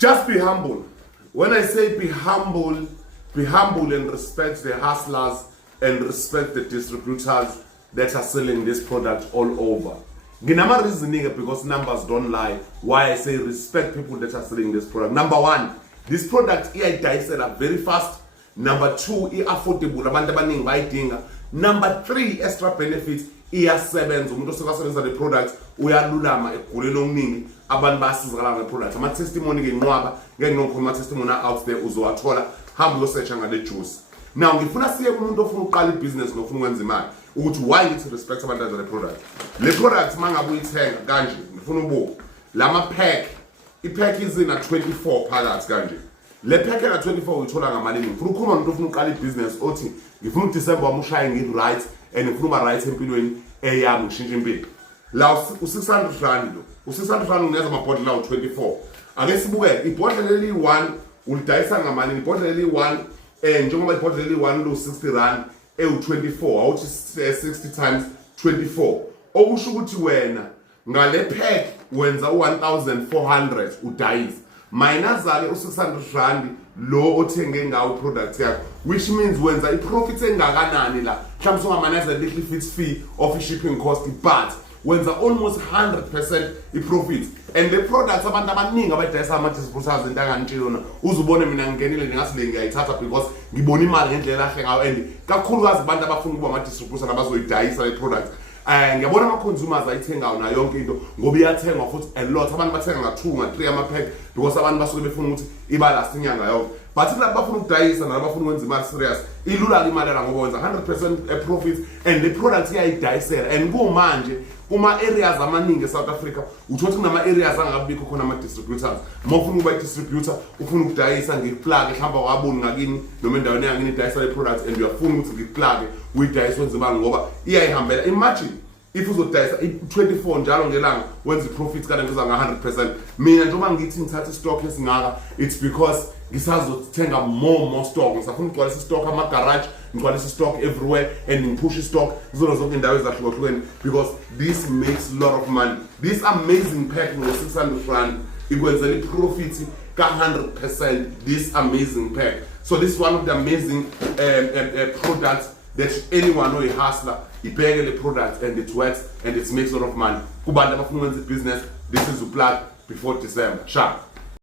Just be humble. When I say be humble and respect the hustlers and respect the distributors that are selling this product all over. Ginama reasoning because numbers don't lie. Why I say respect people that are selling this product. Number one, this product is very fast. Number two, it's affordable. Number three, extra benefits. Iyasebenza umuntu osebenzisa le product uyalulama egulelo omningi abantu basizakala nge product ama testimony ke nqwaba ngeke ngikhuluma testimony out there uzowathola hamba uyosearcha ngale juice. Now ngifuna siye kumuntu ofuna uqala ibusiness nofuna ukwenza imali ukuthi why you to respect abantu abadala le product. Le product mangabe uyithenga kanje ngifuna ubuko lama pack ipack izina 24 phakathi kanje. Le pack la 24 uyithola ngamalini. Ngifuna ukukhuluma umuntu ofuna uqala ibusiness othi ngifuna uDecember wamushaye ngi right and ngifuna uba right empilweni eyami ngishintsha impilo. La u600 rand lo. U600 rand ungenza amabhodlela lawo 24. Ake sibuke ibhodlela eli1 ulidayisa ngamalini. Ibhodlela eli1 njengoba ibhodlela eli1 lo 60 rand ewu24 awuthi 60 times 24. Okusho ukuthi wena ngale pack wenza u1400 udayisa. Minus zake u600 rand lo othenge ngawo product yakho, which means wenza iprofit engakanani la mhlawumbe songamaneza little fee of shipping cost, but wenza almost 100% iprofit. And the products abantu abaningi abayidayisa ama distributors intangantshilo uzubone mina ngingenile ngathi le ngiyayithatha because ngibona imali ngendlela ahle ngayo and kakhulukazi abantu abafuna ukuba ama distributors abazoyidayisa le product. Ngiyabona ama consumers ayithengayo na yonke into ngoba iyathengwa futhi a lot. Abantu bathenga nga2 nga3 ama pack because abantu basuke befuna ukuthi iba last inyanga yonke. But laba bafuna ukudayisa nabafuna ukwenza imali serious ilula imali la ngoba wenza 100% profit and the product iyayidayisela. And kumanje kuma areas amaningi eSouth Africa uthothi kunama areas angabikho khona ama distributors. Mawufuna ukuba distributor ufuna ukudayisa ngeplug ehlamba kwaboni ngakini noma endaweni yangini idayisa le product and uyafuna ukuthi ngeplug uyidayisa wenza imali ngoba iyayihambela. Imagine if uzodayisa 24 njalo ngelanga wenza profits kana ngiza nga 100%. Mina njengoba ngithi ngithatha stock esingaka it's because ngisazothenga more stock. Ngisafuna ukugcwalisa stock ama garage, ngigcwalisa stock everywhere and ngipush stock zona zonke indawo ezahlukahlukene because this makes a lot of money. This amazing pack ngo 600 rand ikwenzela iprofit ka 100%. This amazing pack. So this is one of the amazing products that anyone who is a hustler ibheke le product and it works and it makes a lot of money. Kubantu abafuna ukwenza business, this is the plug before December. Sharp.